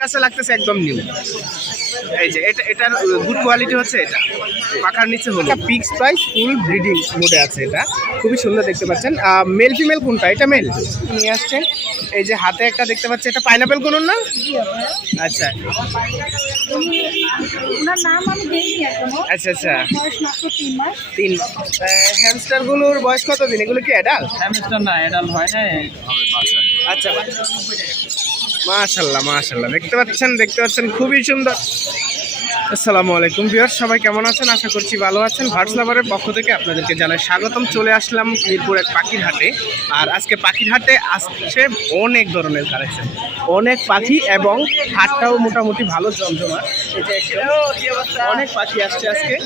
কাছে লাগতেছে একদম নিউ এই যে এটা এটার গুড কোয়ালিটি হচ্ছে এটা। পাখার নিচে হলো পিক্স প্রাইস ফুল ব্রিডিং মোডে আছে এটা। খুবই সুন্দর দেখতে পাচ্ছেন। মেল ফিমেল কোনটা? এটা মেল নিয়ে আসছে। এই যে হাতে একটা দেখতে পাচ্ছি এটা পাইনাপেল কোন না? আচ্ছা। আচ্ছা আচ্ছা। তিন মাস। তিন হ্যামস্টার বয়স কত দিন এগুলো কি অ্যাডাল হ্যামস্টার না এডাল হয় না আচ্ছা। মাশাল্লাহ মাশাল্লাহ দেখতে পাচ্ছেন দেখতে পাচ্ছেন, খুবই সুন্দর। আসসালামু আলাইকুম ভিউয়ার সবাই কেমন আছেন? আশা করছি ভালো আছেন। ভার্স লাভারের পক্ষ থেকে আপনাদেরকে জানাই স্বাগতম। চলে আসলাম মিরপুর এক আর আজকে পাখির হাটে আসছে অনেক ধরনের কালেকশন অনেক পাখি এবং হাটটাও মোটামুটি ভালো একটা অনেক পাখি আসছে আজকে।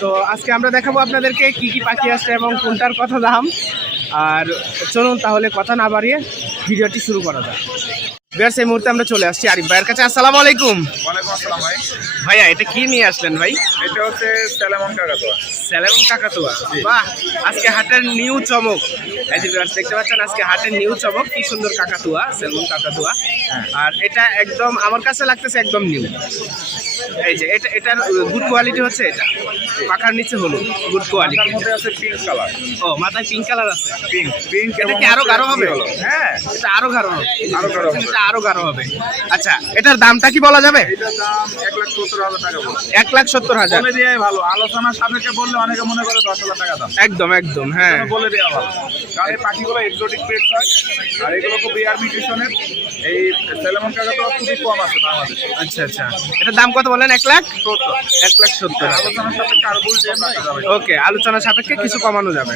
তো আজকে আমরা দেখাবো আপনাদেরকে কি কি পাখি আসছে এবং কোনটার কথা দাম। আর চলুন তাহলে কথা না বাড়িয়ে ভিডিওটি শুরু করা যাক। বেশ এই মুহূর্তে আমরা চলে আসছি আরিফ ভাইয়ের কাছে। আসসালামু আলাইকুম। ভাই। ভাইয়া এটা কি নিয়ে আসলেন ভাই? এটা হচ্ছে স্যালামন কাকাতোয়া। স্যালেমন কাকাতুয়া। বাহ আজকে হাটের নিউ চমক। এই যে দেখতে পাচ্ছেন আজকে হাটের নিউ চমক। কি সুন্দর কাকাতুয়া স্যালমন কাকাতুয়া। আর এটা একদম আমার কাছে লাগতেছে একদম নিউ। এই যে এটা এটার গুড কোয়ালিটি হচ্ছে এটা। পাখার নিচে হলো গুড কোয়ালিটি মধ্যে আছে পিঙ্ক কালার ও মাথায় পিঙ্ক কালার আছে। পিঙ্ক পিঙ্ক এটা কি আরও গাঢ় হবে? হ্যাঁ। এটা আরও গাঢ় হবে। আরও গাঢ় হবে। এটা আরও গাঢ় হবে। আচ্ছা এটার দামটা কি বলা যাবে? এটার দাম এক লাখ এক লাখ সত্তর হাজার। বলে দেওয়াই ভালো। আলোচনার সাপেক্ষে বললে অনেকে মনে করে দশ হাজার টাকা দাম। একদম একদম হ্যাঁ। বলে দেওয়া ভালো। কারণ এই পাখিগুলো এক্সোটিক পেটস হয়। আর এগুলো খুব এয়ার মিউটেশনের এই স্যালামন কাকাতোয়া খুবই কম আছে বাংলাদেশে। আচ্ছা আচ্ছা। এটার দাম কত বলেন? এক লাখ? সত্তর। এক লাখ সত্তর। আলোচনার সাপেক্ষে আরও বলতে ওকে আলোচনা সাপেক্ষে কিছু কমানো যাবে।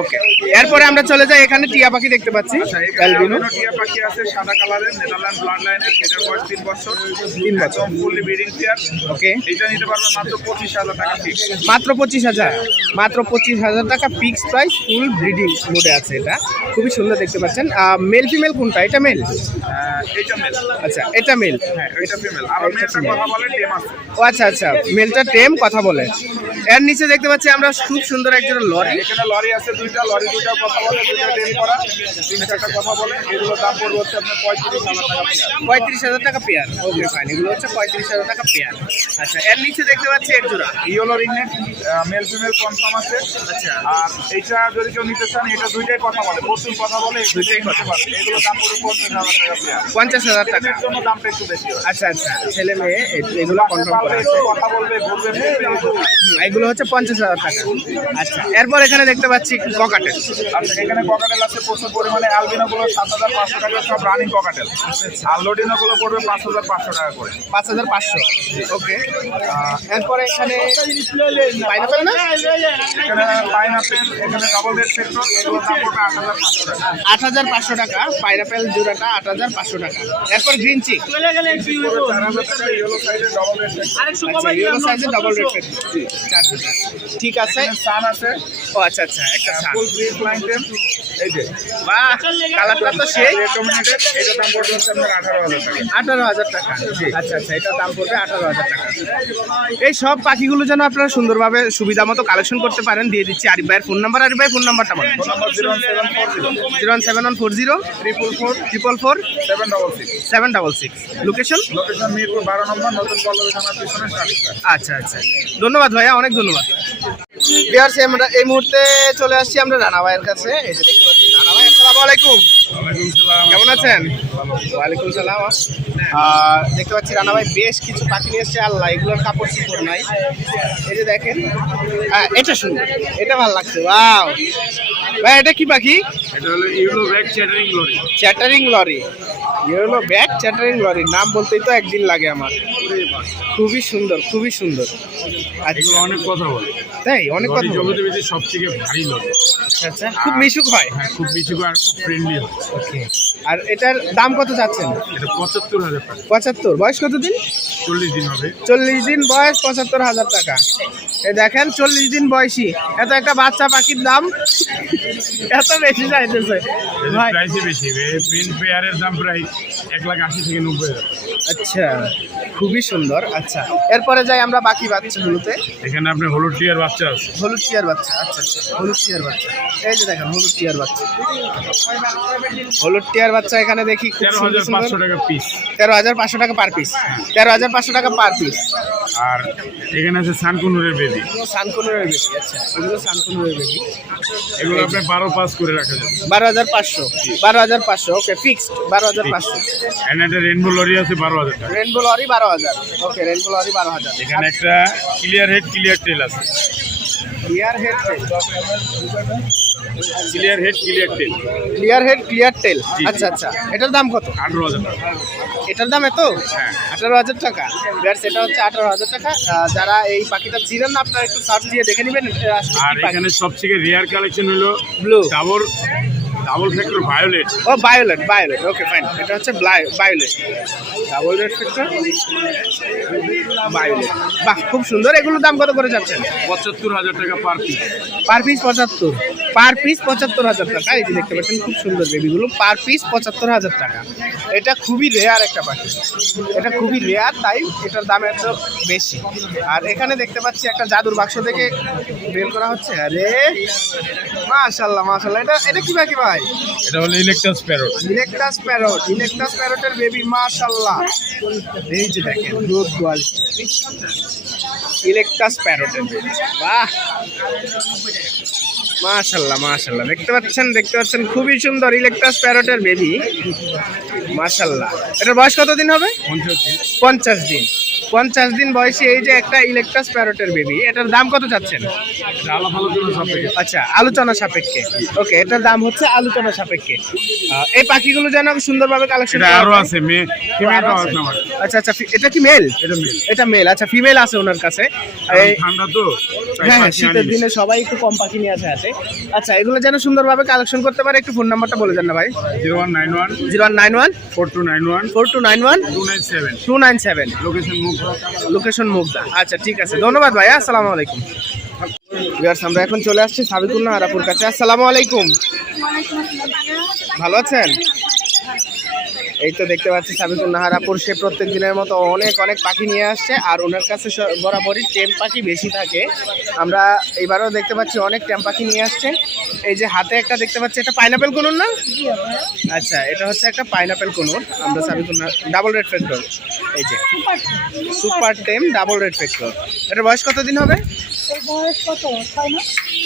ওকে। এরপরে আমরা চলে যাই এখানে টিয়া পাখি দেখতে পাচ্ছি। আচ্ছা, অ্যালবিনো টিয়া পাখি আছে সাদা কালারের নেদারল্যান্ড ব্লাড লাইনের এটার বয়স তিন বছর। তিন বছর। ফুললি ব্রিডিং পেয়ার ওকে এটা নিতে পারবেন মাত্র পঁচিশ হাজার টাকা ফিক্স মাত্র পঁচিশ হাজার। মাত্র পঁচিশ হাজার টাকা ফিক্স প্রাইস ফুল ব্রিডিং মোডে আছে এটা। খুবই সুন্দর দেখতে পাচ্ছেন। মেল ফিমেল কোনটা? এটা মেল এইটা মেল আচ্ছা এটা মেল হ্যাঁ এটা ফিমেল আর মেলটা কথা বলে টেম আছে। ও আচ্ছা আচ্ছা মেলটা টেম কথা বলে। এর নিচে দেখতে পাচ্ছি আমরা খুব সুন্দর একজন লরি। এখানে লরি আছে দুইটা। লরি দুইটা কথা বলে দুইটা টেম করা। তিন চারটা কথা বলে। এগুলোর দাম পড়বে হচ্ছে আপনার পঁয়ত্রিশ হাজার টাকা পেয়ার। পঁয়ত্রিশ হাজার টাকা পেয়ার। ওকে ফাইন এগুলো হচ্ছে পঁয়ত্রিশ হাজার টাকা পেয়ার। আচ্ছা এর নিচে দেখতে পাচ্ছি এক জোড়া। ইয়েলো রিংনেট মেল ফিমেল কনফার্ম আছে। আচ্ছা। আর এইটা যদি কেউ নিতে চান এটা দুইটাই কথা বলে। প্রচুর কথা বলে দুইটাই কথা বলে। এগুলো দাম পড়বে পঞ্চাশ হাজার টাকা পঞ্চাশ হাজার টাকা। এর জন্য দামটা একটু বেশি আচ্ছা আচ্ছা। ছেলে মেয়ে এগুলো কনফার্ম করা কথা বলবে ঘুরবে এগুলো। হচ্ছে পঞ্চাশ হাজার টাকা। আচ্ছা এরপর এখানে দেখতে পাচ্ছি ককাটেল আচ্ছা এখানে ককাটেল আছে প্রচুর পরিমাণে। অ্যালবিনো গুলো সাত হাজার পাঁচশো টাকা সব রানিং ককাটেল আর লোডিনোগুলো পড়বে পাঁচ হাজার পাঁচশো টাকা করে। পাঁচ হাজার পাঁচশো। ওকে এরপরে এখানে পাইনাপেল না? এখানে পাইনাপেল এখানে ডাবল রেড সেক্টর এগুলো দাম পড়বে আট হাজার পাঁচশো টাকা। হাজার পাইনাপেল জোড়াটা আট হাজার পাঁচশো টাকা। এরপর গ্রিন চিক হাজার ইয়েলো ডাবল রেড সেক্টর আচ্ছা ইয়েলো সাইজে ডাবল রেড চার হাজার ঠিক আছে। সান আছে। ও আচ্ছা আচ্ছা একটা সান ফুল গ্রিন প্লাইন্টেন এই যে। বাহ কালারটা তো সেই। রেকমেন্ডেড এটা দাম পড়বে আপনার আঠারো হাজার টাকা। আঠারো হাজার টাকা। আচ্ছা আচ্ছা এটা দাম পড়বে আঠারো হাজার টাকা এই সব পাখিগুলো যেন আপনারা সুন্দরভাবে সুবিধা মতো কালেকশন করতে পারেন দিয়ে দিচ্ছি আরিফ ভাইয়ের ফোন নাম্বার আরিফ ভাই ফোন নাম্বারটা বলেন। Zero one seven one four zero triple four triple four seven double six seven double six location location Mirpur বারো নম্বর নতুন আচ্ছা আচ্ছা। ধন্যবাদ ভাইয়া অনেক ধন্যবাদ। বিহার আমরা এই মুহূর্তে চলে আসছি আমরা রানা ভাইয়ের কাছে। এই যে দেখতে পাচ্ছেন রানা ভাই আসসালামু আলাইকুম। কেমন আছেন? ওয়ালাইকুম সালাম। দেখতে পাচ্ছি রানা ভাই বেশ কিছু পাখি নিয়ে এসছে আল্লাহ এগুলোর কাপড় চোপড় নাই। এই যে দেখেন হ্যাঁ, এটা শুনুন এটা ভালো লাগছে ওয়াও। ভাই এটা কি পাখি? এটা হলো yellow back chattering lory chattering lory ইয়ে হলো ব্যাগ চ্যাটারিং লরি। নাম বলতেই তো একদিন লাগে আমার। খুবই সুন্দর খুবই সুন্দর। আচ্ছা। অনেক কথা বলে। তাই? অনেক কথা। জগতের ভিতরে সব থেকে ভারী লরি। আচ্ছা আচ্ছা। খুব মিশুক হয়? হ্যাঁ খুব বেশি আর খুব ফ্রেন্ডলি হয়। ওকে। আর এটার দাম কত যাচ্ছেন এটা পঁচাত্তর হাজার টাকা। পঁচাত্তর। বয়স কত দিন? চল্লিশ দিন হবে। চল্লিশ দিন বয়স পঁচাত্তর হাজার টাকা। এই দেখেন চল্লিশ দিন বয়সী। এত একটা বাচ্চা পাখির দাম এত বেশি চাইতেছে। বেশি। মেন পেয়ারের দাম প্রায় এক লাখ আশি থেকে নব্বই আচ্ছা খুবই সুন্দর। আচ্ছা এরপরে যাই আমরা বাকি বাচ্চাগুলোতে। এখানে আপনার হলুদ টিয়ার বাচ্চা আছে। হলুদ টিয়ার বাচ্চা আচ্ছা আচ্ছা হলুদ টিয়ার বাচ্চা। এই যে দেখেন হলুদ টিয়ার বাচ্চা। হলুদ টিয়ার বাচ্চা এখানে দেখি তেরো হাজার পাঁচশো টাকা পিস তেরো হাজার পাঁচশো টাকা পার পিস তেরো হাজার পাঁচশো টাকা পার পিস আর এখানে আছে সানকুনুরের বেবি। সানকুনুরের বেবি আচ্ছা এগুলো সানকুনুরের বেবি। এগুলো আপনি বারো পাস করে রাখা যাবে। বারো হাজার পাঁচশো বারো হাজার পাঁচশো ওকে ফিক্সড বারো হাজার পাঁচশো। এখানে একটা রেনবো লরি আছে বারো হাজার টাকা। রেনবো লরি বারো হাজার। ওকে রেনবো লরি বারো হাজার। এখানে একটা ক্লিয়ার হেড ক্লিয়ার টেল আছে। Clear head clear head clear tail clear head clear tail আচ্ছা আচ্ছা। এটার দাম কত? আঠারো হাজার টাকা। এটার দাম এত? হ্যাঁ। আঠারো হাজার টাকা। ব্যাস এটা হচ্ছে আঠারো হাজার টাকা। যারা এই পাখিটা চিনেন না আপনারা একটু সার্চ দিয়ে দেখে নেবেন আর এখানে সবথেকে রেয়ার কালেকশন হলো blue double double factor violet ও বায়োলেট বায়োলেট ওকে ফাইন এটা হচ্ছে violet double red factor violet বাহ খুব সুন্দর। এগুলোর দাম কত করে যাচ্ছেন পঁচাত্তর হাজার টাকা পার পিস পার পিস পঁচাত্তর। পার পিস পঁচাত্তর হাজার টাকা। এই যে দেখতে পাচ্ছেন খুব সুন্দর বেবিগুলো পার পিস পঁচাত্তর হাজার টাকা। এটা খুবই রেয়ার একটা পাখি। এটা খুবই রেয়ার তাই এটার দাম এত বেশি। আর এখানে দেখতে পাচ্ছি একটা জাদুর বাক্স থেকে বের করা হচ্ছে। আরে মাশাল্লাহ মাশাল্লাহ এটা এটা কি পাখি ভাই? এটা হলো eclectus parrot eclectus parrot Eclectus প্যারটের বেবি মাশাল্লাহ এই যে দেখেন গুড কোয়ালিটি ইলেকট্রাস প্যারটের বেবি বাহ! মাশাল্লাহ মাশাল্লাহ দেখতে পাচ্ছেন দেখতে পাচ্ছেন খুবই সুন্দর ইলেকট্রাস প্যারটের বেবি মাশাল্লাহ এটার বয়স কতদিন হবে? পঞ্চাশ দিন। পঞ্চাশ দিন বয়সী এই যে একটা ইলেকট্রাস প্যারটের বেবি এটার দাম কত চাচ্ছেন? আচ্ছা আলোচনা সাপেক্ষে। ওকে এটার দাম হচ্ছে আলোচনা সাপেক্ষে। এই পাখিগুলো যেন সুন্দরভাবে কালেকশন আরও আছে আছে আচ্ছা আচ্ছা এটা কি মেল এটা মেল এটা মেল আচ্ছা ফিমেল আছে ওনার কাছে। ঠান্ডা তো হ্যাঁ হ্যাঁ, শীতের দিনে সবাই একটু কম পাখি নিয়ে আসে হাতে। আচ্ছা এগুলো যেন সুন্দরভাবে কালেকশন করতে পারে একটু ফোন নাম্বারটা বলে দেন না ভাই। Zero one nine one zero one nine one four two nine one four two nine one two nine seven. Two nine seven. Location location Mugda. আচ্ছা ঠিক আছে। ধন্যবাদ ভাই আসসালামু আলাইকুম। বিয়ার্স আমরা এখন চলে আসছি সাবিকুল্লাহ আরাপুর কাছে। আসসালামু আলাইকুম। ভালো আছেন? এই তো দেখতে পাচ্ছি সাবিকুল নাহারাপুর। সে প্রত্যেক দিনের মতো অনেক অনেক পাখি নিয়ে আসছে আর ওনার কাছে বরাবরই টেম পাখি বেশি থাকে। আমরা এবারও দেখতে পাচ্ছি অনেক টেম পাখি নিয়ে আসছে। এই যে হাতে একটা দেখতে পাচ্ছি এটা পাইনাপেল কোনুর না? আচ্ছা এটা হচ্ছে একটা পাইনাপেল কোনুর। আমরা সাবিকুল ডাবল রেড ফ্যাক্টর এই যে। সুপার টেম। ডাবল রেড ফ্যাক্টর এটার বয়স কতদিন হবে?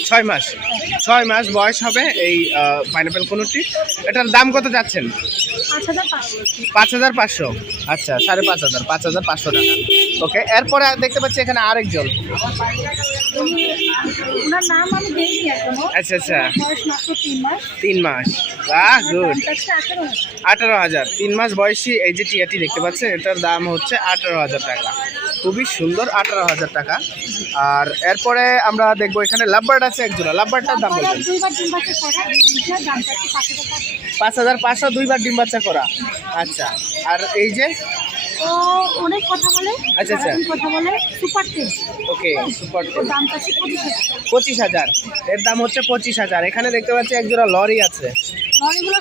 ছয় মাস? ছয় মাস। বয়স হবে এই পাইনাপেল কোনুরটি এটার দাম কত যাচ্ছেন? পাঁচ হাজার পাঁচশো। আচ্ছা সাড়ে পাঁচ হাজার পাঁচ হাজার পাঁচশো টাকা। ওকে এরপরে দেখতে পাচ্ছি এখানে আরেকজন। আচ্ছা আচ্ছা। তিন মাস। বাহ গুড আঠারো হাজার। তিন মাস বয়সী এই যে টিয়াটি দেখতে পাচ্ছেন এটার দাম হচ্ছে আঠারো হাজার টাকা। খুবই সুন্দর আঠারো হাজার টাকা। আর এরপরে আমরা দেখব এখানে লাভবার্ড আছে একজোড়া লাভবার্ডটার দাম পাঁচ হাজার পাঁচশো দুইবার ডিম বাচ্চা করা। আচ্ছা আর এই যে? আচ্ছা, আচ্ছা। ওকে সুপার পঁচিশ হাজার এর দাম হচ্ছে পঁচিশ হাজার। এখানে দেখতে পাচ্ছি একজোড়া লরি আছে।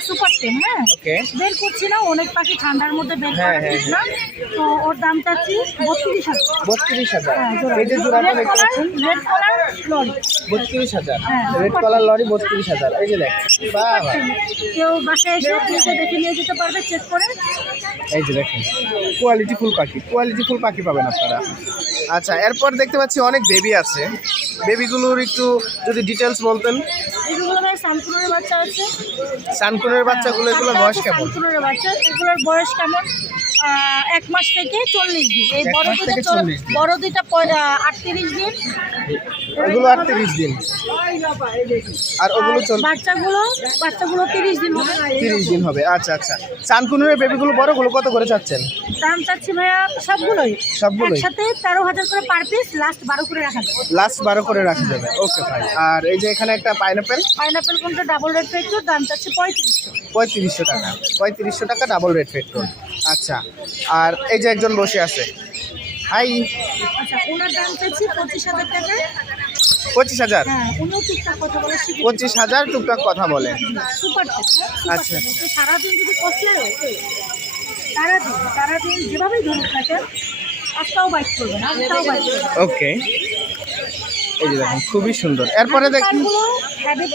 সুপার টেন হ্যাঁ? ওকে বের করছি না অনেক পাখি ঠান্ডার মধ্যে বের হ্যাঁ, হ্যাঁ, না। তো ওর দাম চাচ্ছি বত্রিশ হাজার। বত্রিশ হাজার। হ্যাঁ, জোড়া। এই যে জোড়াটা দেখতে পাচ্ছেন? Red collar lory. বত্রিশ হাজার। হ্যাঁ। রেড কালার লরি বত্রিশ হাজার। এই যে দেখ বাহ। বাহ। কেউ বাসায় এসে নিজে দেখে নিয়ে যেতে পারবে চেক করে। এই যে দেখেন কোয়ালিটি ফুল পাখি কোয়ালিটি ফুল পাখি পাবেন আপনারা। আচ্ছা এরপর দেখতে পাচ্ছি অনেক বেবি আছে। বেবিগুলোর একটু যদি ডিটেলস বলতেন। বাচ্চা আছে। সানকুনের বাচ্চাগুলো এগুলোর বয়স কেমন? সানকুনের বাচ্চা এগুলোর বয়স কেমন? আহ, এক মাস থেকে চল্লিশ দিন। এই বড় দুইটা থেকে চল- 40 দিন। বড় দুইটা আটত্রিশ দিন। এগুলো আটত্রিশ দিন। আর ওগুলো চল বাচ্চাগুলো বাচ্চাগুলো তিরিশ দিন হবে। দিন হবে আচ্ছা আচ্ছা। সানকুনের বেবিগুলো বড়গুলো কত করে চাচ্ছেন? দাম চাচ্ছি ভাইয়া সবগুলোই। একসাথে তেরো হাজার করে পার পিস লাস্ট বারো করে রাখা যাবে। লাস্ট বারো করে রাখা যাবে ওকে ফাইন আর এই যে এখানে একটা পাইনাপেল পাইনাপেল কোনটা? ডাবল রেড পেট্রোল দাম চাচ্ছে পঁয়ত্রিশশো। পঁয়ত্রিশশো টাকা। পঁয়ত্রিশশো টাকা ডাবল রেট পেট্রোল আচ্ছা আর এই যে একজন বসে আছে। হাই আচ্ছা ওনার দাম চাচ্ছি পঁচিশ হাজার টাকা। পঁচিশ হাজার? হ্যাঁ পঁচিশ হাজার টুকটাক কথা বলে। আচ্ছা। সারাদিন যদি কষলে সারাদিন সারাদিন যেভাবেই ধরুক না একটাও বাইক করবে না একটাও বাইক ওকে। এই যে দেখুন খুবই সুন্দর। এরপরে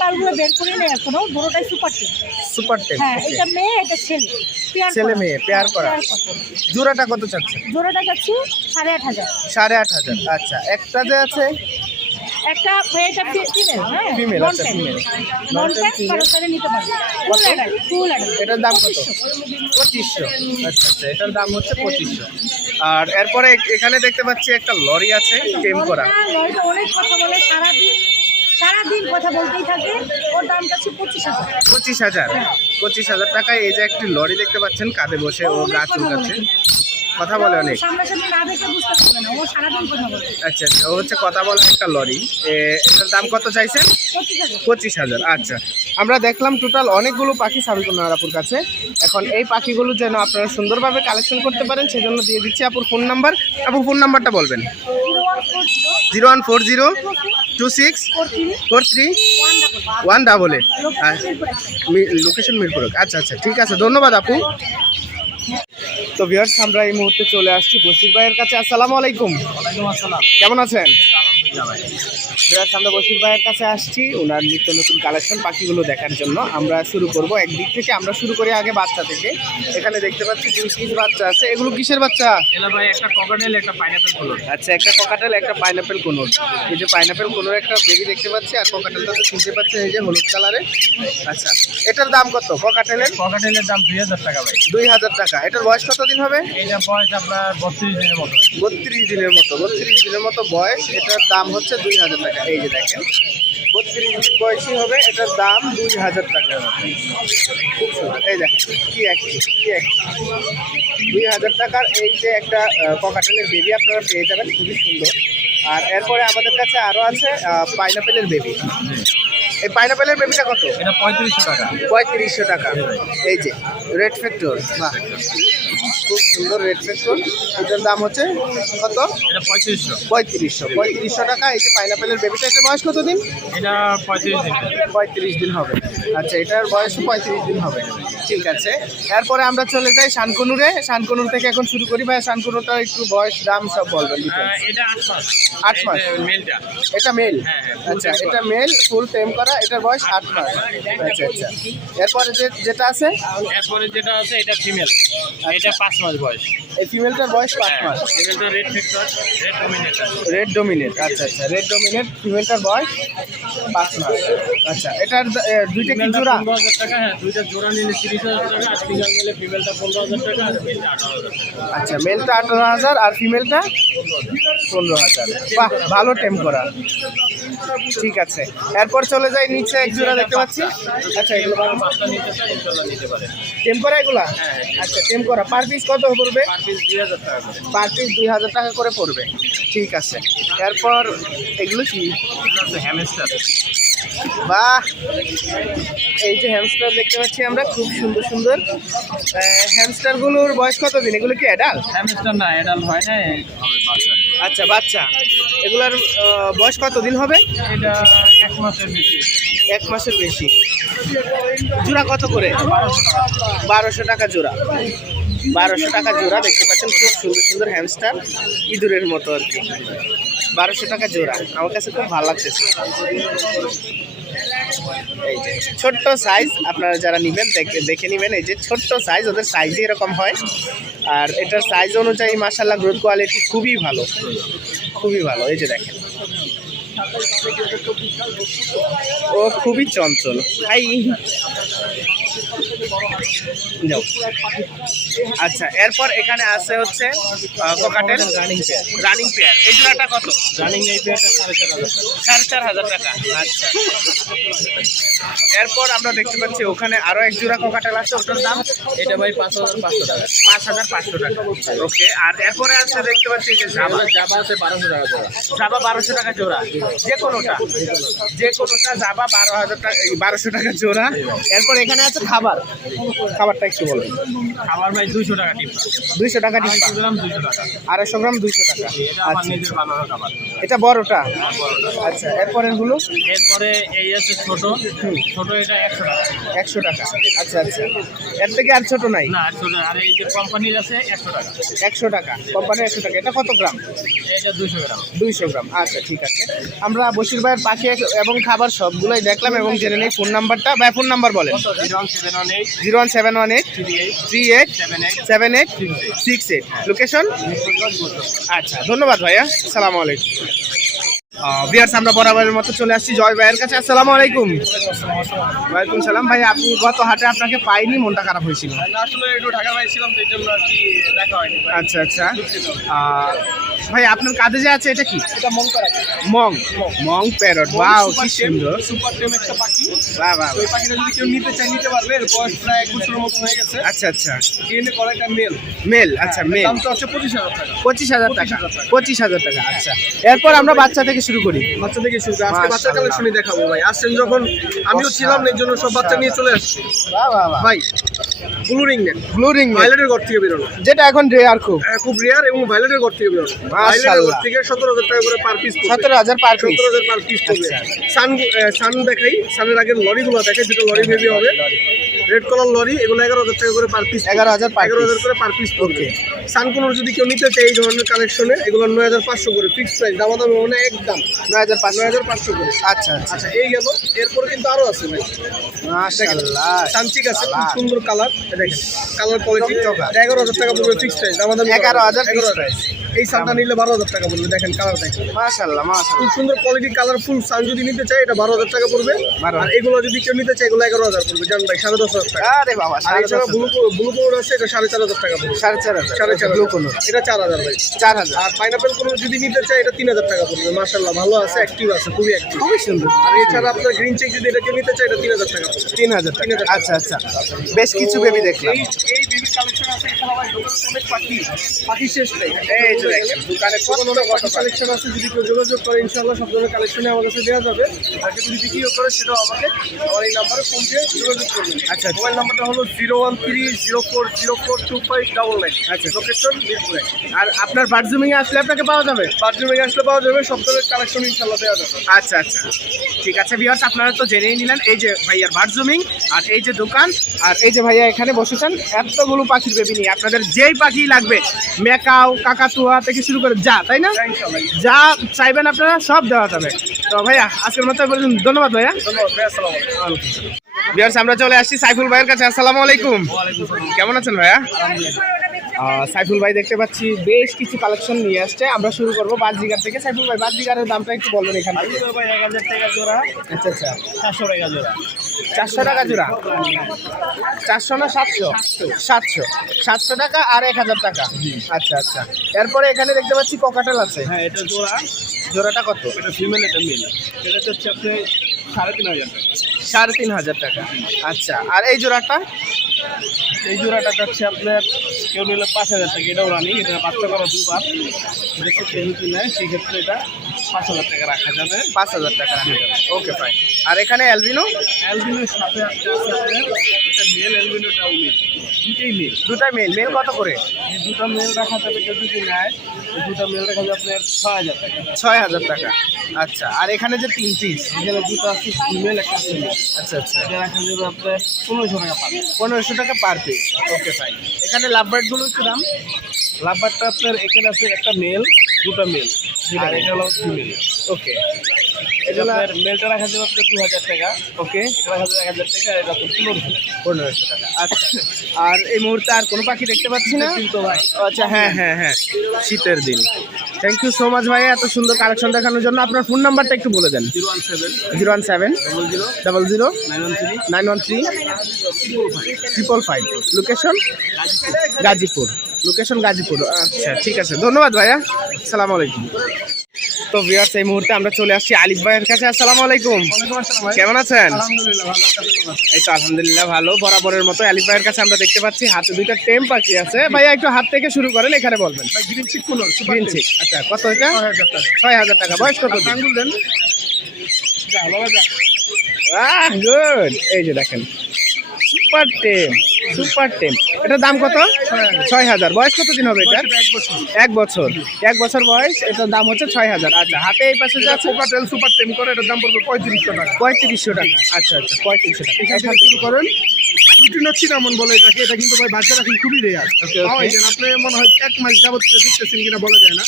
পালগুলো বের করে নেই এখনও দুটোটাই সুপার টেন সুপার টেন হ্যাঁ এটা মেয়ে এটা ছেলে। ছেলে মেয়ে, পেয়ার করা। জোড়াটা কত চাচ্ছে জোড়াটা চাচ্ছি সাড়ে আট হাজার। সাড়ে আট হাজার আচ্ছা। একটা যে আছে একটা এটা ফিমেল হ্যাঁ? Female, নন আচ্ছা। কারও কারও নিতে পারবে। ফুল এটার দাম কত? পঁচিশশো। আচ্ছা আচ্ছা এটার দাম হচ্ছে পঁচিশশো। আর এরপরে এখানে দেখতে পাচ্ছি একটা লরি আছে টেম করা। লরিটা অনেক কথা বলে সারাদিন সারাদিন কথা বলতেই থাকে। ওর দাম পঁচিশ হাজার। পঁচিশ হাজার। পঁচিশ হাজার টাকায় এই যে একটি লরি দেখতে পাচ্ছেন কাঁধে বসে ও গাছ উঠাচ্ছে কথা বলে অনেক। সামনাসামনি না দেখে বুঝতে পারবে না। ও সারাদিন কথা বলে। আচ্ছা আচ্ছা। ও হচ্ছে কথা বলা একটা লরি। এটার দাম কত চাইছেন? পঁচিশ হাজার। আচ্ছা। আমরা দেখলাম টোটাল অনেকগুলো পাখি সাবিকুল নারাপুর কাছে। এখন এই পাখিগুলো যেন আপনারা সুন্দরভাবে কালেকশন করতে পারেন সেজন্য দিয়ে দিচ্ছি আপুর ফোন নাম্বার আপু ফোন নাম্বারটা বলবেন। Zero one four zero two six four three one double. Eight location location Mirpur আচ্ছা আচ্ছা। ঠিক আছে ধন্যবাদ আপু। তো ভিউয়ার্স আমরা এই মুহূর্তে চলে আসছি বসির ভাইয়ের কাছে। আসসালামু আলাইকুম। আসসালাম। কেমন আছেন? ভিউয়ার্স আমরা বসির ভাইয়ের কাছে আসছি। ওনার নিত্য নতুন কালেকশন পাখিগুলো দেখার জন্য। আমরা শুরু করব একদিক থেকে। আমরা শুরু করি আগে বাচ্চা থেকে। এখানে দেখতে পাচ্ছি দুই পিস বাচ্চা আছে। এগুলো কিসের বাচ্চা? ভাই একটা ককাটেল একটা পাইনাপেল আচ্ছা একটা ককাটেল একটা পাইনাপেল কোনোর এই যে পাইনাপেল কোনোর একটা বেবি দেখতে পাচ্ছি আর ককাটেলটা তো চিনতে পাচ্ছেন এই যে হলুদ কালারে আচ্ছা এটার দাম কত ককাটেলের ককাটেলের দাম দুই হাজার টাকা ভাই। দুই হাজার টাকা। এটার বয়স কতদিন হবে? এইটা বয়স আপনার বত্রিশ দিনের মতো। বত্রিশ দিনের মতো বত্রিশ দিনের মতো বয়স। এটার দাম হচ্ছে দুই হাজার টাকা, এই যে দেখেন। বত্রিশ দিন বয়সী হবে, এটার দাম দুই হাজার টাকা খুব সুন্দর। এই দেখেন, কি একটি দুই হাজার টাকার এই যে একটা ককাটেলের বেবি আপনারা পেয়ে যাবেন, খুবই সুন্দর। আর এরপরে আমাদের কাছে আরও আছে পাইনাপেলের বেবি এই পাইনাপেলের বেবিটা কত? এটা পঁয়ত্রিশশো টাকা। পঁয়ত্রিশশো টাকা। এই যে রেড ফ্যাক্টর বাহ। খুব সুন্দর রেড ফ্যাক্টর এটার দাম হচ্ছে কত? এটা পঁয়ত্রিশশো। পঁয়ত্রিশশো। পঁয়ত্রিশশো টাকা। এই যে পাইনাপেলের বেবিটা এটার বয়স কত দিন এটা পঁয়ত্রিশ দিন। পঁয়ত্রিশ দিন হবে। আচ্ছা এটার বয়স পঁয়ত্রিশ দিন হবে। ঠিক আছে। এরপরে আমরা চলে যাই শানকনুরে। শানকনুর থেকে এখন শুরু করি। ভাই শানকনুরটা একটু বয়স দাম সব বলবেন এটা আট মাস। আট মাস। মেলটা। এটা মেল? হ্যাঁ, হ্যাঁ, আচ্ছা এটা মেল ফুল টাইম করা। এটার বয়স আট মাস। আচ্ছা আচ্ছা। এরপরে যে যেটা আছে? এরপরে যেটা আছে এটা ফিমেল এটা পাঁচ মাস বয়স। এই ফিমেলটার বয়স পাঁচ হ্যাঁ মাস। ফিমেলটা রেড ডোমিনেটার রেড ডোমিনেট আচ্ছা আচ্ছা। রেড ডোমিনেট ফিমেলটার বয়স পাঁচ মাস। আচ্ছা এটার দুইটা কি জোড়া? টাকা হ্যাঁ দুইটা জোড়া নিলে আচ্ছা মেলটা আঠারো হাজার আর ফিমেলটা পনেরো হাজার। বাহ, ভালো টেম করা। ঠিক আছে। এরপর চলে যাই নিচে এক জোড়া দেখতে পাচ্ছি। আচ্ছা এগুলো টেম করা এগুলা? আচ্ছা টেম করা। পার পিস কত পড়বে? পার পিস দুই হাজার টাকা করে পড়বে। ঠিক আছে। এরপর, এগুলো কি? হ্যামস্টার বাহ! এই যে হ্যামস্টার দেখতে পাচ্ছি আমরা খুব সুন্দর সুন্দর। হ্যামস্টারগুলোর বয়স কত দিন এগুলো কি অ্যাডাল্ট হ্যামস্টার না অ্যাডাল্ট হয় না আচ্ছা বাচ্চা। এগুলার বয়স কত দিন হবে? এটা এক মাসের বেশি। এক মাসের বেশি। জোড়া কত করে? বারোশো টাকা। জোড়া। বারোশো টাকা জোড়া দেখতে পাচ্ছেন খুব সুন্দর সুন্দর হ্যামস্টার ইঁদুরের মতো আর কি। বারোশো টাকা জোড়া। আমার কাছে খুব ভালো লাগতেছে। এই যে ছোট্ট সাইজ আপনারা যারা নেবেন, দেখে দেখে নেবেন। এই যে ছোট্ট সাইজ ওদের সাইজই এরকম হয়। আর এটার সাইজ অনুযায়ী মাসাল্লাহ গ্রোথ কোয়ালিটি খুবই ভালো। খুবই ভালো। এই যে দেখেন। ও খুবই চঞ্চল। হাই আচ্ছা এরপর এখানে আছে হচ্ছে cockatiel running pair running pair এই জোড়াটা কত? রানিং এই পেয়ারটা সাড়ে চার হাজার টাকা। আচ্ছা। এরপর আমরা দেখতে পাচ্ছি ওখানে আরও এক জোড়া কোকাটেল আছে ওটার দাম? এটা ভাই পাঁচ হাজার পাঁচশো টাকা। পাঁচ হাজার পাঁচশো টাকা। ওকে আর এরপরে আছে দেখতে পাচ্ছি যে আমরা জাবা আছে বারোশো টাকা জোড়া। জাবা বারোশো টাকা জোড়া। যে কোনোটা। যে কোনোটা জাবা বারো হাজার টাকা বারোশো টাকা জোড়া। এরপর এখানে আছে খাবার খাবারটা একটু বলুন খাবার ভাই দুইশো টাকা টিপ দুইশো টাকা গ্রাম দুইশো টাকা। আড়াইশো গ্রাম দুইশো টাকা। এটা আমার আচ্ছা নিজের বানানো খাবার। এটা বড়টা? আচ্ছা এরপরেরগুলো এরপরে এই আছে ছোট। ছোট এটা একশো টাকা। একশো টাকা। আচ্ছা আচ্ছা। এর থেকে আর ছোট নাই? না ছোট আর এই যে কোম্পানির আছে একশো টাকা। একশো টাকা। কোম্পানির একশো টাকা। এটা কত গ্রাম? এটা দুশো গ্রাম। দুইশো গ্রাম। আচ্ছা ঠিক আছে। আমরা বশির ভাইয়ের পাখি এবং খাবার সবগুলোই দেখলাম এবং জেনে নেই ফোন নাম্বারটা বা ফোন নাম্বার বলেন। Zero one seven one eight three eight seven eight six eight location আচ্ছা ধন্যবাদ ভাইয়া। সালাম আলাইকুম। বিয়ার্স আমরা বরাবরের মতো চলে আসছি জয় ভাইয়ের কাছে। আসসালামু আলাইকুম। ওয়ালাইকুম সালাম। ভাই আপনি গত হাটে আপনাকে পাইনি মনটা খারাপ হয়েছিল? আচ্ছা আচ্ছা। ভাই আপনার কাঁধে যে আছে এটা কি? মং মং। প্যারট। বাও কি সুন্দর। সুপার টেম একটা পাখি। বাহ বাহ ওই পাখিটা যদি কেউ নিতে চায় নিতে পারবে। এর বয়স প্রায় এক বছরের মতো হয়ে গেছে। আচ্ছা আচ্ছা। ডিএনএ করা একটা মেল মেল আচ্ছা মেল দামটা হচ্ছে পঁচিশ হাজার টাকা পঁচিশ হাজার টাকা। পঁচিশ হাজার টাকা আচ্ছা। এরপর আমরা বাচ্চা থেকে শুরু করি। বাচ্চা থেকে শুরু করে। আজকে বাচ্চার কালেকশনই দেখাবো ভাই। আসছেন যখন আমিও ছিলাম না, এর জন্য সব বাচ্চা নিয়ে চলে আসছি। ভাই ব্লু রিং ব্লু রিং ভাইলেটের ঘর থেকে বেরোনো যেটা এখন রেয়ার খুব। রেয়ার এবং ভাইলেটের ঘর থেকে বেরোনো ভাইলেটের ঘর থেকে সতেরো হাজার টাকা করে পার পিস সতেরো হাজার পার পিস সতেরো হাজার পার পিস আচ্ছা। সান সান দেখাই। সানের আগের লরিগুলো দেখাই দুটো লরি বেবি হবে। রেড কালার লরি এগুলো এগারো হাজার টাকা করে পার পিস এগারো হাজার এগারো হাজার করে পার পিস পড়বে। সানকুনোর যদি কেউ নিতে চায় এই ধরনের কালেকশনে এগুলো নয় হাজার পাঁচশো করে ফিক্সড প্রাইস দামা দামি মানে একদম নয় হাজার পাঁচশো। নয় হাজার পাঁচশো করে। আচ্ছা আচ্ছা। আচ্ছা এই গেল। এরপরে কিন্তু আরও আছে ভাই। সানচিক আছে খুব সুন্দর কালার দেখেন কালার কোয়ালিটি এগারো হাজার টাকা পড়বে ফিক্সড প্রাইস দামা দামি 11,000 fixed 11,000 price। এই সানটা নিলে বারো হাজার টাকা পড়বে দেখেন কালার দেখেন মাশাআল্লাহ খুব সুন্দর কোয়ালিটি কালারফুল সান যদি নিতে চায় এটা বারো হাজার টাকা পড়বে। আর এগুলো যদি কেউ নিতে চায় এগুলো এগারো হাজার পড়বে। জান ভাই সাড়ে দশ হাজার টাকা। আরে বাবা আর এছাড়া ব্লু ব্লু কোনোর আছে এটা সাড়ে চার হাজার টাকা পড়বে। সাড়ে চার হাজার সাড়ে চার ব্লু হাজার। কোনো এটা চার হাজার ভাই। চার হাজার। আর পাইনাপেল কোনো যদি নিতে চায় এটা তিন হাজার টাকা পড়বে। মার্শাল্লাহ ভালো আছে অ্যাক্টিভ আছে খুবই অ্যাক্টিভ খুবই সুন্দর। আর এছাড়া আপনার গ্রিন চেক যদি এটা কেউ নিতে চায় এটা তিন হাজার টাকা পড়বে। তিন হাজার টাকা। আচ্ছা আচ্ছা। বেশ কিছু বেবি দেখলাম। এই বেবি কালেকশন আছে আমার অনেক পাখি। পাখি শেষ নেই এই কালেকশন আছে? যদি কেউ যোগাযোগ করে সব ধরনের কালেকশনে আমার কাছে দেওয়া যাবে। আর কেউ যদি বিক্রিও করে সেটাও আমাকে আমার এই নাম্বারে ফোন দিয়ে যোগাযোগ করবেন আচ্ছা, আচ্ছা। মোবাইল নাম্বারটা হলো zero one three zero four zero four two five double nine আচ্ছা। লোকেশন মিরপুরে আর আপনার বার্জুমিং এ আসলে আপনাকে পাওয়া যাবে? বাথরুমে আসলে পাওয়া যাবে সব ধরনের কালেকশন ইনশাআল্লাহ দেওয়া যাবে। আচ্ছা আচ্ছা। ঠিক আছে ভিউয়ার্স আপনারা তো জেনেই নিলেন এই যে ভাইয়ার বার্জুমিং আর এই যে দোকান আর এই যে ভাইয়া এখানে বসেছেন এতগুলো পাখির বেবি নিয়ে। আপনাদের যেই পাখি লাগবে মেকাও কাকাতুয়া থেকে শুরু করে যা তাই না? যা চাইবেন আপনারা সব দেওয়া যাবে। তো ভাইয়া আজকের মতো বলুন ধন্যবাদ ভাইয়া। ভিউয়ার্স আমরা চলে আসছি সাইফুল ভাইয়ের কাছে। আসসালামু আলাইকুম। কেমন আছেন ভাইয়া? সাইফুল ভাই দেখতে পাচ্ছি বেশ কিছু কালেকশন নিয়ে আসছে। আমরা শুরু করব বাজদিগার থেকে। সাইফুল ভাই বাজদিগারের দামটা একটু বলবেন এখান আচ্ছা আচ্ছা। টাকা জোড়া। চারশো টাকা জোড়া। চারশো না সাতশো? সাতশো। সাতশো টাকা আর এক হাজার টাকা। আচ্ছা আচ্ছা। এরপরে এখানে দেখতে পাচ্ছি ককাটেল আছে। হ্যাঁ এটা জোড়া। জোড়াটা কত? এটা ফিমেল এটা মেল এটা হচ্ছে আপনি সাড়ে তিন হাজার টাকা। সাড়ে তিন হাজার টাকা। আচ্ছা আর এই জোড়াটা? এই জোড়াটা যাচ্ছে আপনার কেউ নিলে পাঁচ হাজার টাকা। এটাও রানি এটা বাচ্চা করা দুবার। এটা নেয় সেক্ষেত্রে এটা পাঁচ হাজার টাকা রাখা যাবে। পাঁচ হাজার টাকা রাখা যাবে। ওকে ফাইন আর এখানে অ্যালবিনো অ্যালবিনোর সাথে আছে এটা মেল অ্যালবিনোটাও মেল দুটোই মেল দুটাই মেল মেল কত করে? এই দুটো মেল রাখা যাবে কেউ যদি নেয় দুটো মেল রাখা যাবে আপনার ছয় হাজার টাকা। ছয় হাজার টাকা। আচ্ছা আর এখানে যে তিন পিস এখানে দুটো আছে ফিমেল একটা ফিমেল আচ্ছা আচ্ছা। এটা রাখা যাবে আপনার পনেরোশো টাকা পাবে পনেরোশো টাকা পার পিস ওকে ফাইন এখানে লাভবার্ডগুলো একটু দাম? লাভবারটা আপনার এখানে আছে একটা মেল দুটো মেল আর এটা হলো ফিমেল ওকে এটা আপনার মেলটা রাখা যাবে আপনার দু হাজার টাকা। ওকে এটা রাখা যাবে এক হাজার টাকা আর এটা আপনার পনেরোশো টাকা। আচ্ছা। আর এই মুহূর্তে আর কোনো পাখি দেখতে পাচ্ছি না? কিন্তু ভাই। আচ্ছা হ্যাঁ হ্যাঁ হ্যাঁ। শীতের দিন। থ্যাংক ইউ সো মাচ ভাই এত সুন্দর কালেকশন দেখানোর জন্য। আপনার ফোন নাম্বারটা একটু বলে দেন। Zero one seven. Zero one seven. Double zero. Double zero. Nine one three. Nine one three. Triple five location Gazipur. Location Gazipur. আচ্ছা ঠিক আছে। ধন্যবাদ ভাইয়া। আসসালামু আলাইকুম। তো ভিউয়ার্স এই মুহূর্তে আমরা চলে আসছি আলিফ ভাইয়ের কাছে। আসসালামু আলাইকুম। কেমন আছেন? আলহামদুলিল্লাহ ভালো এই তো আলহামদুলিল্লাহ ভালো। বরাবরের মতো আলিফ ভাইয়ের কাছে আমরা দেখতে পাচ্ছি হাতে দুইটা টেম পাখি আছে। ভাইয়া একটু হাত থেকে শুরু করেন এখানে বলবেন। ভাই গ্রিন চিক কুলোর গ্রিন চিক আচ্ছা কত এটা? ছয় হাজার টাকা। বয়স কত দেন? গুড এই যে দেখেন সুপার টেম সুপার টেম এটার দাম কত? ছয় হাজার। বয়স কত দিন হবে এটা? এক বছর। এক বছর। বয়স এটার দাম হচ্ছে ছয় হাজার। আচ্ছা হাতে এই পাশে যা সুপার টেম সুপার টেম করে এটার দাম পড়বে পঁয়ত্রিশশো টাকা। পঁয়ত্রিশশো টাকা। আচ্ছা আচ্ছা পঁয়ত্রিশশো টাকা। শুরু করেন। রুটিন চিনামন বলে এটাকে এটা কিন্তু ভাই বাচ্চারা কিন্তু খুবই রেয়ার. আপনি মনে হয় এক মাস যাবত দেখতেছেন কিনা বলা যায় না।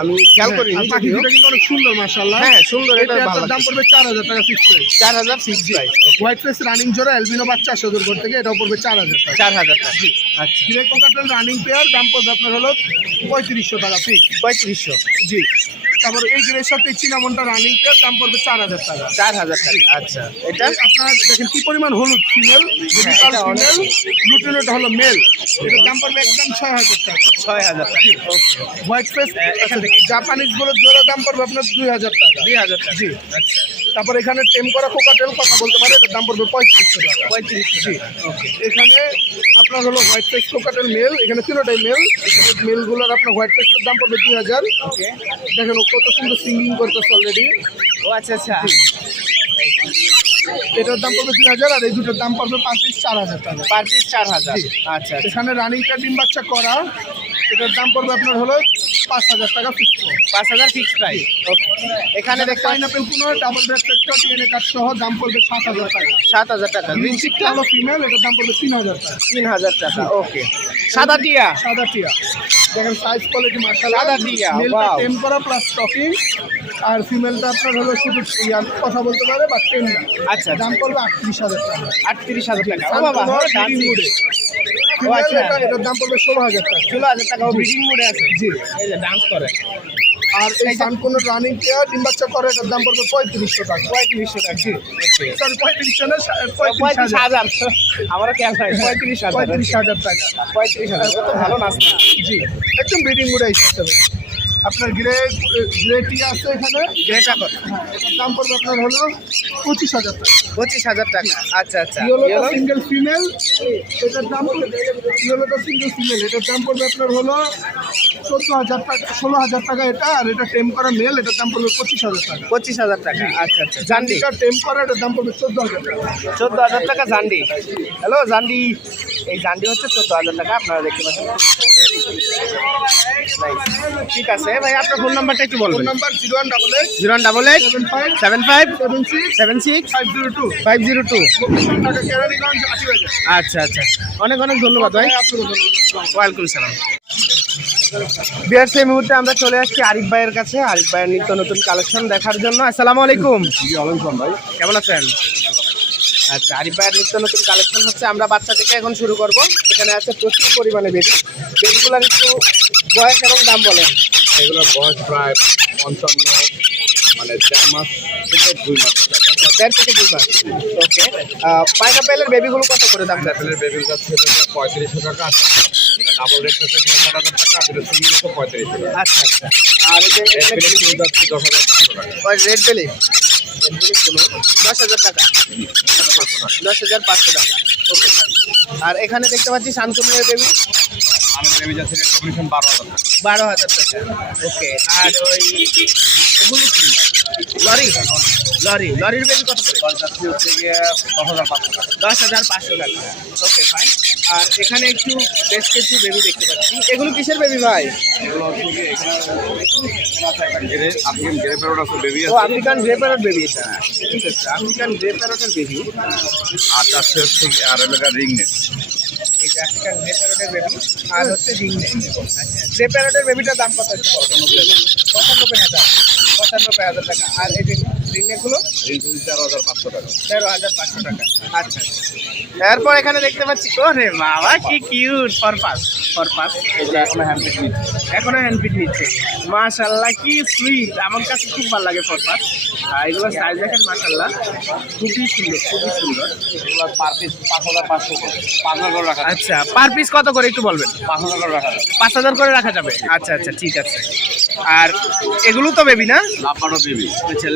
আমি খেয়াল করি পাখি দুটো কিন্তু অনেক সুন্দর মাশাআল্লাহ। হ্যাঁ সুন্দর এটা ভালো দাম পড়বে চার হাজার টাকা ফিক্স প্রাইস চার হাজার fix price white face running জোড়া অ্যালবিনো বাচ্চা সদরঘর থেকে এটাও পড়বে চার হাজার টাকা। চার হাজার টাকা। আচ্ছা। গ্রে কোকাটেল রানিং পেয়ার দাম পড়বে আপনার হলো পঁয়ত্রিশশো টাকা ফিক্স পঁয়ত্রিশশো। জি। তারপর এই গ্রের সাথে চিনামনটা রানিং পেয়ার দাম পড়বে চার হাজার টাকা। চার হাজার টাকা আচ্ছা। এটা? আপনার দেখেন কি পরিমাণ হলুদ ফিমেল। ফিমেল লুটিনোটা হলো মেল এটার দাম পড়বে একদম ছয় হাজার টাকা। ছয় হাজার টাকা। হোয়াইট ফেস এখান থেকে। জাপানিজগুলোর জোড়া দাম পড়বে আপনার দুই হাজার টাকা। দুই হাজার টাকা। জি। আচ্ছা। তারপর এখানে টেম করা কোকাটেল কথা বলতে পারে এটার দাম পড়বে পঁয়ত্রিশশো টাকা। পঁয়ত্রিশশো জি। এখানে আপনার হলো হোয়াইট ফেস কোকাটেল মেল এখানে তিনোটাই মেল মেলগুলোর আপনার হোয়াইট ফেসের দাম পড়বে দুই হাজার। দেখেন কত সুন্দর সিঙ্গিং করতেছে অলরেডি ও আচ্ছা আচ্ছা। এটার দাম পড়বে দুই হাজার আর এই দুটোর দাম পড়বে পাঁচ পিস চার হাজার টাকা। পার পিস চার হাজার। আচ্ছা আচ্ছা। এখানে রানিংটা ডিম বাচ্চা করা। এটার দাম পড়বে আপনার হলো পাঁচ হাজার টাকা ফিক্স পাঁচ হাজার ফিক্স প্রাইস ওকে এখানে দেখতে পাইনাপেল কোনো double break sector DNA card সহ দাম পড়বে সাত হাজার টাকা। সাত হাজার টাকা। গ্রিন হলো ফিমেল এটার দাম পড়বে তিন হাজার টাকা। তিন হাজার টাকা ওকে সাদা টিয়া? সাদা টিয়া। দেখেন সাইজ কোয়ালিটি মার্শাল সাদা টিয়া, মেলটা টেম করা প্লাস স্টকিং আর ফিমেলটা আপনার হলো শুধু কথা বলতে পারে বা টেম আচ্ছা, দাম পড়বে আটত্রিশ হাজার টাকা। আটত্রিশ হাজার টাকা। বাবা আচ্ছা। এটা- এটার দাম পড়বে ষোলো হাজার টাকা। ষোলো হাজার টাকা ও ব্রিডিং মোডে আছে। জি। ডান্স করে। আর এই সানকোনোর রানিং পেয়ার ডিম বাচ্চা করে এটার দাম পড়বে পঁয়ত্রিশশো টাকা। পঁয়ত্রিশশো টাকা। জি। সরি পঁয়ত্রিশশো না পঁয়ত্রিশ হাজার। আমার কেন পঁয়ত্রিশ হাজার। পঁয়ত্রিশ হাজার টাকা। পঁয়ত্রিশ হাজার। ভালো নাস্তা জি। একদম ব্রিডিং মুডে হিসাবে আপনার গ্রে গ্রে টি আছে এখানে? গ্রেটা হ্যাঁ এটার দাম পড়বে আপনার হলো পঁচিশ হাজার টাকা। পঁচিশ হাজার টাকা। আচ্ছা আচ্ছা। ইয়েলোটা সিঙ্গেল ফিমেল এটার দাম ইয়েলোটা সিঙ্গেল ফিমেল এটার দাম পড়বে আপনার হলো চোদ্দ হাজার টাকা ষোলো হাজার টাকা এটা আর এটা টেম করা মেল এটার দাম পড়বে পঁচিশ হাজার টাকা। পঁচিশ হাজার টাকা। আচ্ছা আচ্ছা। জান্ডি? টেম করা এটার দাম পড়বে চোদ্দ হাজার টাকা। চোদ্দ হাজার টাকা জান্ডি। হ্যালো জান্ডি। এই জান্ডি হচ্ছে চোদ্দ হাজার টাকা আপনারা দেখতে পাচ্ছেন। ঠিক আছে। ভাই আপনার ফোন নাম্বারটা একটু ফোন বলবেন number zero one double eight zero double eight seven five seven five seven six seven six five zero two five zero two আচ্ছা আচ্ছা। অনেক অনেক ধন্যবাদ ভাই। ওয়ালাইকুম সালাম। বিয়ার সেই মুহূর্তে আমরা চলে আসছি আরিফ ভাইয়ের কাছে। আরিফ ভাইয়ের নিত্য নতুন কালেকশন দেখার জন্য। আসসালামু আলাইকুম। জি ভাই। কেমন আছেন? আচ্ছা আরিফ ভাইয়ের নিত্য নতুন কালেকশন হচ্ছে আমরা বাচ্চা থেকে এখন শুরু করব। এখানে আছে প্রচুর পরিমাণে বেবি। বেবিগুলোর একটু বয়স এবং দাম বলেন। এগুলোর বয়স প্রায় পঞ্চান্ন মানে চার মাস থেকে দুই মাস দেড় থেকে দুই মাস। ওকে পাইনাপেলের বেবিগুলো কত করে দাম বেবির পঁয়ত্রিশশো টাকা আছে। ডাবল রেট হচ্ছে তিন হাজার টাকা আর সিঙ্গেল পঁয়ত্রিশশো টাকা। আচ্ছা আচ্ছা। আর যাচ্ছে হাজার টাকা। দশ হাজার টাকা। দশ হাজার পাঁচশো টাকা। ওকে আর এখানে দেখতে পাচ্ছি শান্তনুরের বেবি বারো হাজার টাকা। ওকে আর ওই ওগুলো কি? লরি? লরি লরির বেবি কত করে? দশ হাজার পাঁচশো টাকা। ওকে ফাইন আর এখানে একটু বেশ কিছু বেবি দেখতে পাচ্ছি। এগুলো কিসের বেবি ভাই? ও আছে। আফ্রিকান গ্রে প্যারট বেবি এটা। ঠিক আছে আফ্রিকান গ্রে প্যারটের বেবি আর গিয়ে আর এলাকার রিং নেট এই আফ্রিকান গ্রে প্যারটের বেবি আর হচ্ছে রিং গ্রে প্যারটের বেবিটার দাম কত হচ্ছে? পঁচানব্বই হাজার। পঁচানব্বই হাজার। টাকা। আর এই তেরো হাজার পাঁচশো টাকা। তেরো হাজার পাঁচশো টাকা। আচ্ছা এরপর এখানে দেখতে পাচ্ছি ওরে বাবা কি কিউট এগুলো এখনও নিচ্ছে। এখনও হ্যান্ডপিট নিচ্ছে। মাশাল্লাহ কি সুইট আমার কাছে খুব ভালো লাগে আর এগুলো সাইজ দেখেন মাশাল্লাহ। খুবই সুন্দর খুবই সুন্দর। এগুলো পার পিস পাঁচ হাজার পাঁচশো করে। পাঁচ হাজার করে রাখা আচ্ছা পার পিস কত করে একটু বলবেন? পাঁচ হাজার করে রাখা যাবে। পাঁচ হাজার করে রাখা যাবে। আচ্ছা আচ্ছা ঠিক আছে। আর এগুলো তো বেবি না? আচ্ছা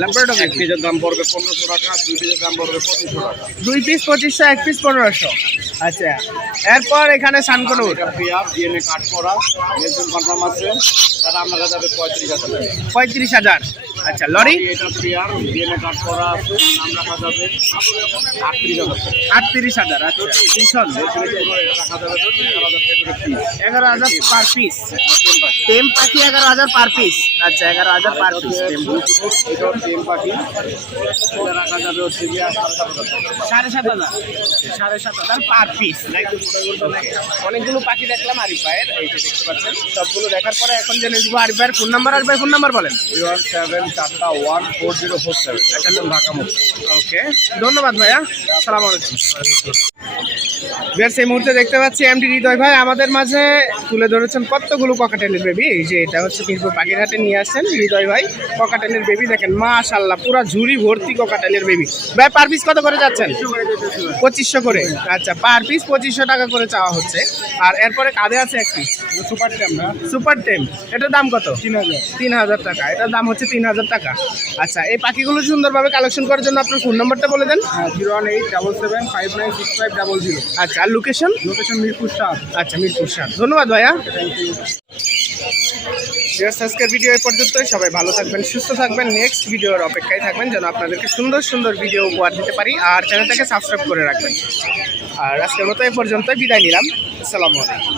পিসের দাম পড়বে পনেরোশো টাকা দুই পিসের দাম পড়বে পঁচিশশো টাকা। দুই পিস পঁচিশশো এক পিস পনেরোশো। আচ্ছা এরপর এখানে সানকনুর। এটা পেয়ার ডিএনএ কাট করা। মেশিন কনফার্ম আছে। তারা আপনার যাবে পঁয়ত্রিশ হাজার। পঁয়ত্রিশ হাজার। আচ্ছা লরি? এটা পেয়ার ডিএনএ কাট করা আছে। নাম রাখা যাবে আটত্রিশ হাজার আটত্রিশ হাজার আচ্ছা। তিনশো রাখা যাবে এগারো হাজার এগারো পার পিস টেম পাখি এগারো হাজার পার পিস আচ্ছা এগারো হাজার পার পিস এটাও সেম পাখি এটা রাখা যাবে হচ্ছে গিয়ে সাড়ে সাত হাজার সাড়ে সাত হাজার? সাড়ে সাত হাজার পার পিস অনেকগুলো পাখি দেখলাম আরিফ ভাইয়ের এই যে দেখতে পাচ্ছেন। সবগুলো দেখার পরে এখন জেনে দিব আরিফ ভাইয়ের ফোন নাম্বার আরিফ ভাই ফোন নাম্বার বলেন। ওয়ান সেভেন চারটা one four zero four seven এটা ঢাকা মুখ ওকে ধন্যবাদ ভাইয়া। সালাম আলাইকুম। বেশ এই মুহূর্তে দেখতে পাচ্ছি এমডি হৃদয় ভাই আমাদের মাঝে তুলে ধরেছেন কতগুলো পকাটেলের বেবি এই যে এটা হচ্ছে মিরপুর পাখিরহাটে নিয়ে আসছেন হৃদয় ভাই। পকাটেলের বেবি দেখেন মাশাল্লাহ পুরা ঝুড়ি ভর্তি ককাটেলের বেবি ভাই পার পিস কত করে যাচ্ছেন? পঁচিশশো করে। আচ্ছা পার পিস পঁচিশশো টাকা করে চাওয়া হচ্ছে। আর এরপরে কাঁধে আছে এক পিস সুপার টেম না? সুপার টেম এটার দাম কত? তিন হাজার। তিন হাজার টাকা। এটার দাম হচ্ছে তিন হাজার টাকা। আচ্ছা এই পাখিগুলো সুন্দরভাবে কালেকশন করার জন্য আপনার ফোন নম্বরটা বলে দেন। Zero one eight double seven five nine six five double zero. আচ্ছা আর লোকেশন লোকেশন মিরপুর শাহ আচ্ছা মিরপুর শাহ ধন্যবাদ ভাইয়া। আজকের ভিডিও এই পর্যন্তই। সবাই ভালো থাকবেন সুস্থ থাকবেন। নেক্সট ভিডিওর অপেক্ষায় থাকবেন যেন আপনাদেরকে সুন্দর সুন্দর ভিডিও উপহার দিতে পারি। আর চ্যানেলটাকে সাবস্ক্রাইব করে রাখবেন। আর আজকের মতো এই পর্যন্তই। বিদায় নিলাম। আসসালামু আলাইকুম।